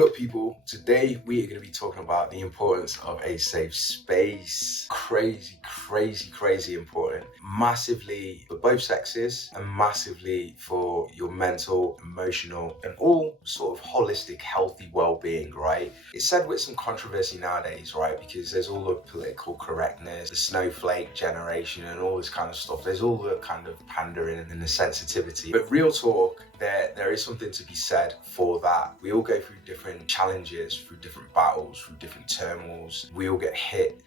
What up, people? Today we are going to be talking about the importance of a safe space. Crazy important. Massively for both sexes and massively for your mental, emotional, and all sort of holistic, healthy well-being, right? It's said with some controversy nowadays, right? Because there's all the political correctness, the snowflake generation, and all this kind of stuff. There's all the kind of pandering and the sensitivity. But real talk, there is something to be said for that. We all go through different challenges, through different battles, through different turmoils. We all get hit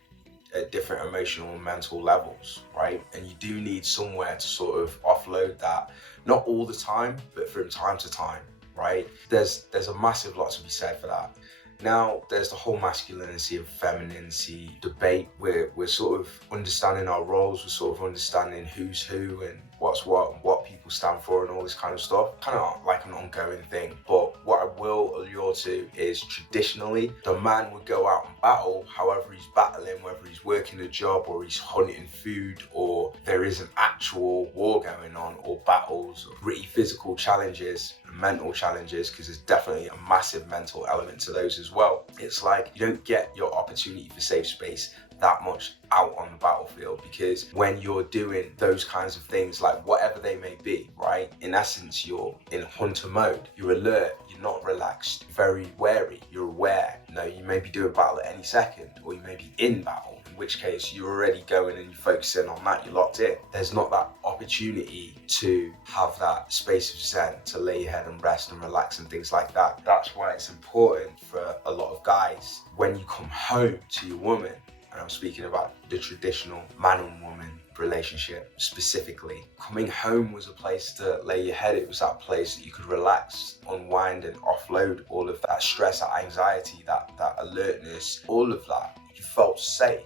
at different emotional and mental levels, right? And you do need somewhere to sort of offload that, not all the time, but from time to time, right? There's a massive lot to be said for that. Now, there's the whole masculinity and femininity debate. We're sort of understanding our roles, we're sort of understanding who's who and what's what and what people stand for and all this kind of stuff. Kind of like an ongoing thing. But what I will allure to is traditionally, the man would go out and battle, however he's battling, whether he's working a job or he's hunting food or there is an actual war going on or battles or pretty physical challenges, mental challenges, because there's definitely a massive mental element to those as well. It's like you don't get your opportunity for safe space that much out on the battlefield, because when you're doing those kinds of things, like whatever they may be, right, in essence you're in hunter mode, you're alert, you're not relaxed, very wary, you're aware. You may be doing battle at any second, or you may be in battle, in which case you're already going and you're focusing on that, you're locked in. There's not that opportunity to have that space of zen to lay your head and rest and relax and things like that. That's why it's important for a lot of guys, when you come home to your woman, and I'm speaking about the traditional man and woman relationship specifically, coming home was a place to lay your head. It was that place that you could relax, unwind and offload all of that stress, that anxiety, that alertness, all of that. You felt safe,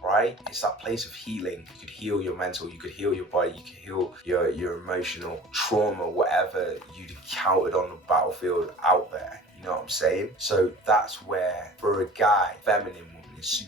right? It's that place of healing. You could heal your mental, you could heal your body, you could heal your emotional trauma, whatever you'd encountered on the battlefield out there. You know what I'm saying? So that's where, for a guy, feminine woman is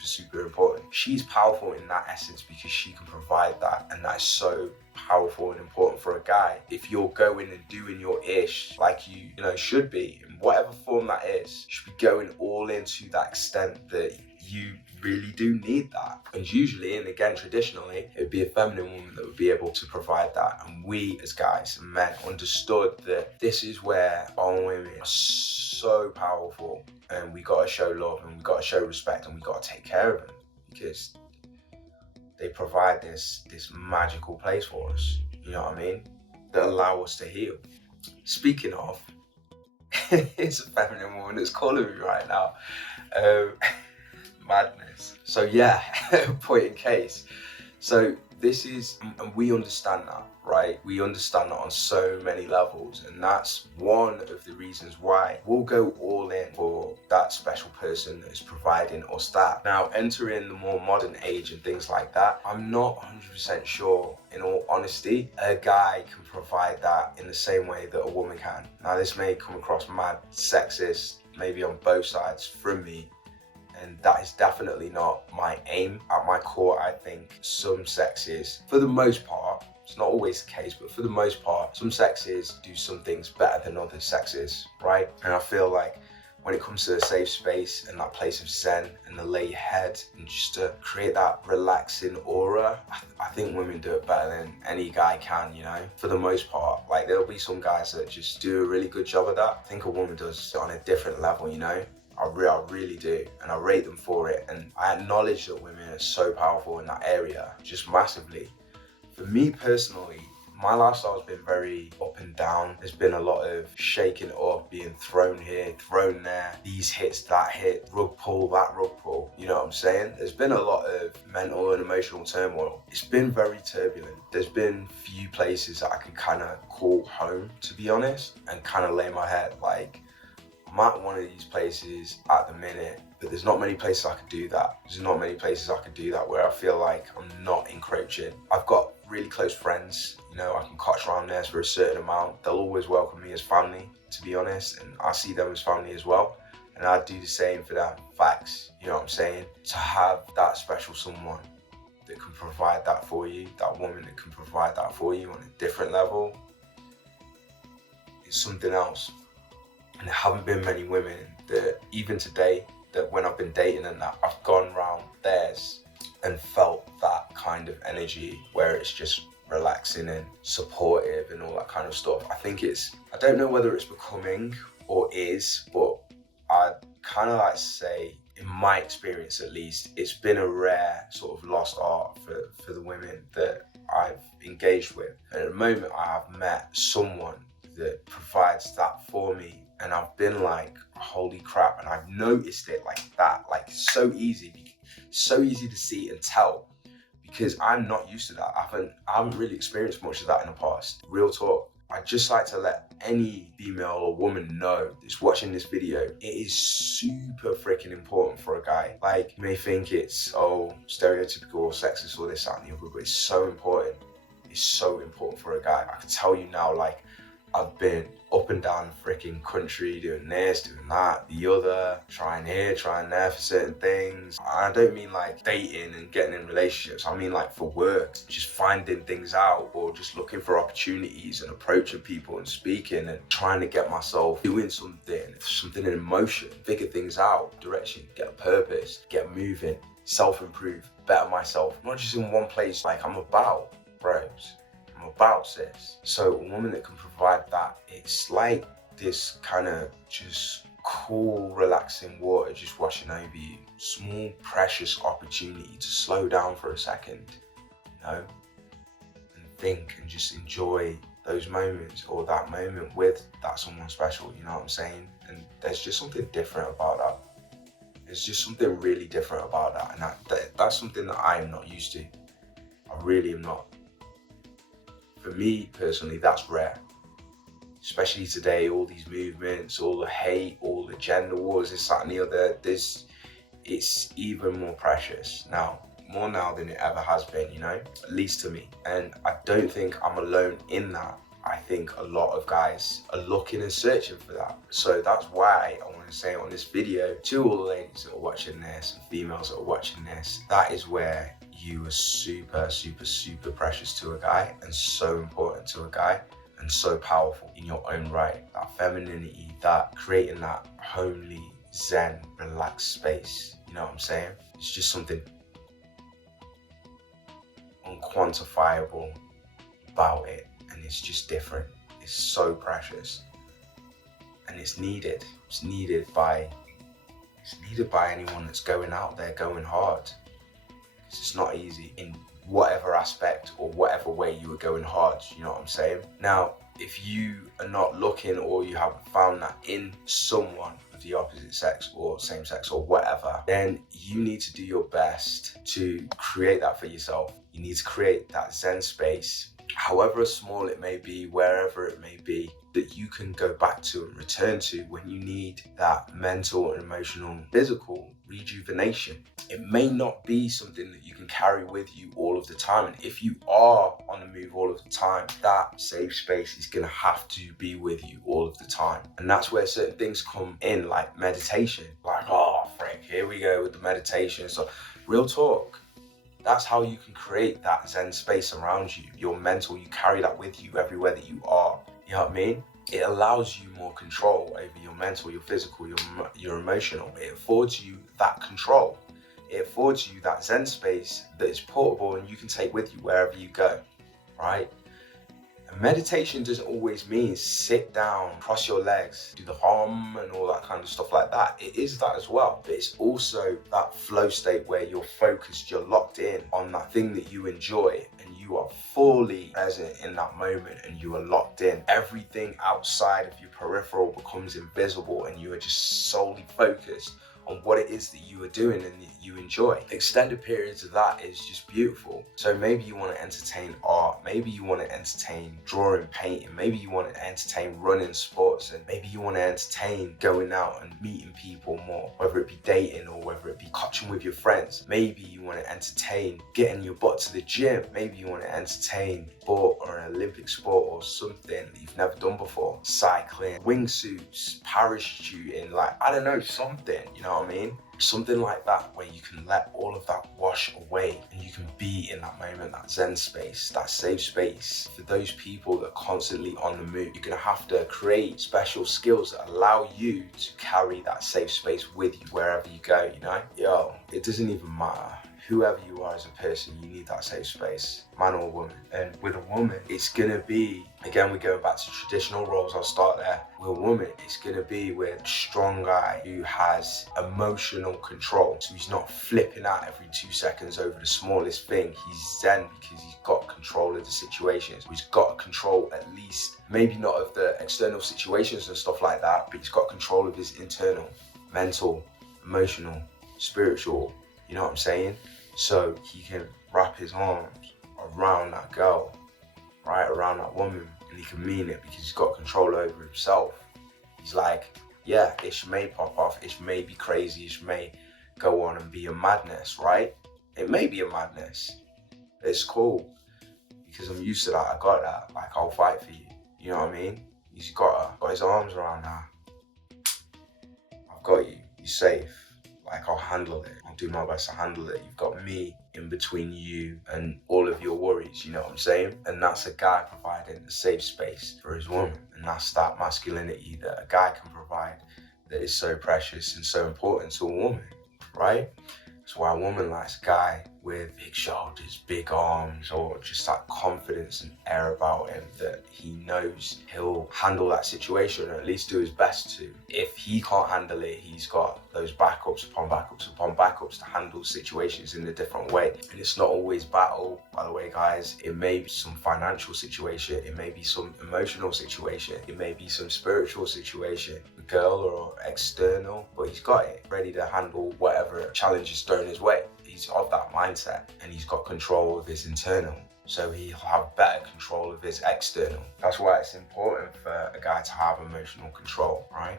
super important. She's powerful in that essence because she can provide that, and that's so powerful and important for a guy. If you're going and doing your ish like you should be, in whatever form that is, you should be going all into that extent that you really do need that. And usually, and again traditionally, it would be a feminine woman that would be able to provide that. And we as guys and men understood that this is where our women are so powerful, and we got to show love and we got to show respect and we got to take care of them, because they provide this magical place for us, you know what I mean, that allow us to heal. Speaking of, it's a feminine woman that's calling me right now. Madness. So yeah, point in case. So this is, and we understand that, right? We understand that on so many levels, and that's one of the reasons why we'll go all in for that special person that is providing us that. Now, entering the more modern age and things like that, I'm not 100% sure, in all honesty, a guy can provide that in the same way that a woman can. Now, this may come across mad sexist, maybe on both sides from me, and that is definitely not my aim. At my core, I think some sexes, for the most part, it's not always the case, but for the most part, some sexes do some things better than other sexes, right? And I feel like when it comes to a safe space and that place of zen and the lay your head and just to create that relaxing aura, I think women do it better than any guy can, for the most part. Like, there'll be some guys that just do a really good job of that. I think a woman does it on a different level, I really do, and I rate them for it, and I acknowledge that women are so powerful in that area, just massively. For me personally, my lifestyle has been very up and down. There's been a lot of shaking up, being thrown here, thrown there, these hits, that hit, rug pull, that rug pull, you know what I'm saying? There's been a lot of mental and emotional turmoil. It's been very turbulent. There's been few places that I can kind of call home, to be honest, and kind of lay my head. Like, I'm at one of these places at the minute, but there's not many places I could do that. There's not many places I could do that where I feel like I'm not encroaching. I've got really close friends, I can catch around there for a certain amount. They'll always welcome me as family, to be honest, and I see them as family as well. And I do the same for them. Facts, you know what I'm saying? To have that special someone that can provide that for you, that woman that can provide that for you on a different level, is something else. And there haven't been many women that, even today, that when I've been dating and that, I've gone round theirs and felt that kind of energy where it's just relaxing and supportive and all that kind of stuff. I don't know whether it's becoming or is, but I kind of like to say, in my experience at least, it's been a rare sort of lost art for the women that I've engaged with. And at the moment, I have met someone that provides that for me, and I've been like, holy crap, and I've noticed it like that, like so easy to see and tell, because I'm not used to that. I haven't really experienced much of that in the past. Real talk. I'd just like to let any female or woman know that's watching this video, it is super freaking important for a guy. Like, you may think it's, stereotypical or sexist or this, that, and the other, but it's so important. It's so important for a guy. I can tell you now, like, I've been up and down the freaking country doing this, doing that, the other, trying here, trying there for certain things. I don't mean like dating and getting in relationships. I mean like for work, just finding things out or just looking for opportunities and approaching people and speaking and trying to get myself doing something in motion, figure things out, direction, get a purpose, get moving, self-improve, better myself. Not just in one place, like I'm about, bros. About sis. So a woman that can provide that, it's like this kind of just cool, relaxing water just washing over you. Small, precious opportunity to slow down for a second, and think and just enjoy those moments or that moment with that someone special, you know what I'm saying? And there's just something different about that. There's just something really different about that, and that's something that I am not used to. I really am not. For me personally, that's rare. Especially today, all these movements, all the hate, all the gender wars, this, that, and the other, it's even more precious now, more now than it ever has been, at least to me. And I don't think I'm alone in that. I think a lot of guys are looking and searching for that. So that's why I want to say on this video to all the ladies that are watching this and females that are watching this, that is where you are super, super, super precious to a guy and so important to a guy and so powerful in your own right. That femininity, that creating that homely, zen, relaxed space. You know what I'm saying? It's just something unquantifiable about it. And it's just different. It's so precious. And it's needed. It's needed by anyone that's going out there, going hard. Because it's not easy in whatever aspect or whatever way you are going hard, you know what I'm saying? Now, if you are not looking or you haven't found that in someone of the opposite sex or same sex or whatever, then you need to do your best to create that for yourself. You need to create that zen space, however small it may be, wherever it may be, that you can go back to and return to when you need that mental and emotional, physical rejuvenation. It may not be something that you can carry with you all of the time. And if you are on the move all of the time, that safe space is going to have to be with you all of the time. And that's where certain things come in, like meditation. Like, oh, frick, here we go with the meditation. So, real talk. That's how you can create that zen space around you. Your mental, you carry that with you everywhere that you are. You know what I mean? It allows you more control over your mental, your physical, your emotional. It affords you that control. It affords you that zen space that is portable and you can take with you wherever you go, right? And meditation doesn't always mean sit down, cross your legs, do the hum and all that kind of stuff like that. It is that as well, but it's also that flow state where you're focused, you're locked in on that thing that you enjoy and you are fully present in that moment and you are locked in. Everything outside of your peripheral becomes invisible and you are just solely focused on what it is that you are doing and that you enjoy. Extended periods of that is just beautiful. So maybe you want to entertain art, maybe you want to entertain drawing, painting, maybe you want to entertain running, sports, and maybe you want to entertain going out and meeting people more, whether it be dating or whether it be catching with your friends. Maybe you want to entertain getting your butt to the gym. Maybe you want to entertain sport or an Olympic sport or something that you've never done before. Cycling, wingsuits, parachuting, like, I don't know, something, you know know what I mean? Something like that where you can let all of that wash away and you can be in that moment, that zen space, that safe space. For those people that are constantly on the move, you're gonna have to create special skills that allow you to carry that safe space with you wherever you go, you know? Yo, it doesn't even matter. Whoever you are as a person, you need that safe space, man or woman. And with a woman, it's gonna be, again, we're going back to traditional roles, I'll start there. With a woman, it's gonna be with a strong guy who has emotional control. So he's not flipping out every 2 seconds over the smallest thing. He's zen because he's got control of the situations. He's got control, at least, maybe not of the external situations and stuff like that, but he's got control of his internal, mental, emotional, spiritual, you know what I'm saying? So he can wrap his arms around that girl, right, around that woman, and he can mean it because he's got control over himself. He's like, yeah, it may pop off, it may be crazy, it may go on and be a madness, right? It may be a madness. It's cool because I'm used to that. I got that. Like, I'll fight for you. You know what I mean? He's got his arms around her. I've got you. You're safe. Like, I'll handle it. I'll do my best to handle it. You've got me in between you and all of your worries, you know what I'm saying? And that's a guy providing a safe space for his woman. And that's that masculinity that a guy can provide that is so precious and so important to a woman, right? That's why a woman likes a guy with big shoulders, big arms, or just that confidence and air about him that he knows he'll handle that situation, or at least do his best to. If he can't handle it, he's got those backups upon backups upon backups to handle situations in a different way. And it's not always battle, by the way, guys. It may be some financial situation, it may be some emotional situation, it may be some spiritual situation, a girl or external, but he's got it ready to handle whatever challenge is thrown his way. He's of that mindset and he's got control of his internal, so he'll have better control of his external. That's why it's important for a guy to have emotional control, right?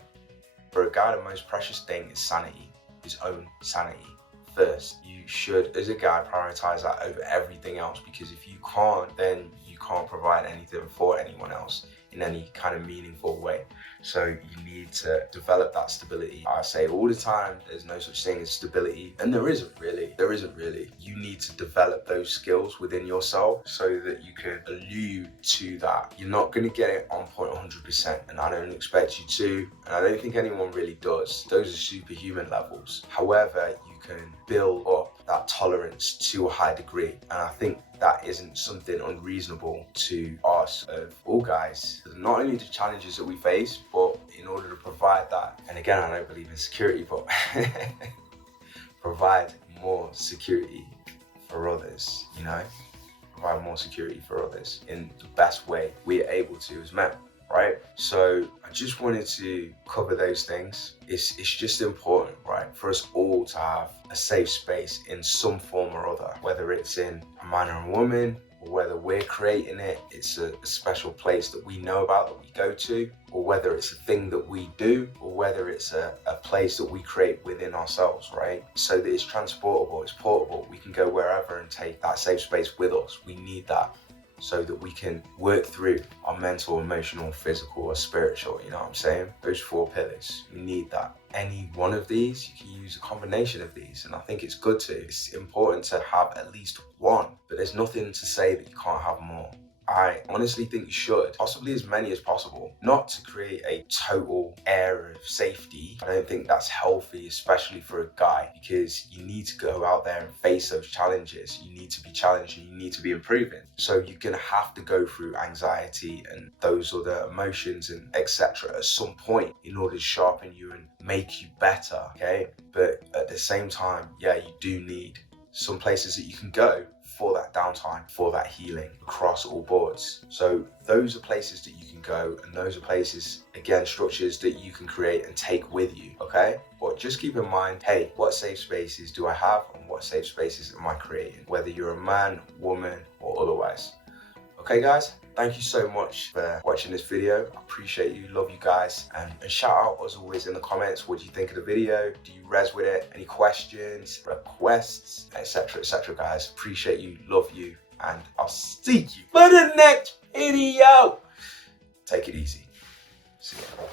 For a guy, the most precious thing is sanity, his own sanity first. You should, as a guy, prioritize that over everything else, because if you can't, then you can't provide anything for anyone else in any kind of meaningful way. So you need to develop that stability. I say all the time, there's no such thing as stability, and there isn't really. You need to develop those skills within yourself so that you can allude to that. You're not going to get it on point 100%, and I don't expect you to, and I don't think anyone really does. Those are superhuman levels. However, you can build up that tolerance to a high degree, and I think that isn't something unreasonable to ask of all guys. Not only the challenges that we face, but in order to provide that, and again, I don't believe in security, but provide more security for others, you know? Provide more security for others in the best way we're able to as men, right? So I just wanted to cover those things. It's just important, right, for us all to have a safe space in some form or other, whether it's in a man or a woman, or whether we're creating it, it's a special place that we know about, that we go to, or whether it's a thing that we do, or whether it's a place that we create within ourselves, right? So that it's transportable, it's portable, we can go wherever and take that safe space with us. We need that so that we can work through our mental, emotional, physical, or spiritual, you know what I'm saying? Those 4 pillars, we need that. Any one of these, you can use a combination of these, and I think it's good to. It's important to have at least one, but there's nothing to say that you can't have more. I honestly think you should, possibly as many as possible, not to create a total air of safety. I don't think that's healthy, especially for a guy, because you need to go out there and face those challenges. You need to be challenged and you need to be improving. So you're gonna have to go through anxiety and those other emotions and etc. at some point in order to sharpen you and make you better, okay? But at the same time, yeah, you do need some places that you can go for that downtime, for that healing across all boards. So those are places that you can go, and those are places, again, structures that you can create and take with you, okay? But just keep in mind, hey, what safe spaces do I have and what safe spaces am I creating, whether you're a man, woman, or otherwise. Okay, guys? Thank you so much for watching this video. I appreciate you, love you guys. And shout out as always in the comments, what do you think of the video? Do you res with it? Any questions, requests, etc, guys? Appreciate you, love you, and I'll see you for the next video. Take it easy. See ya.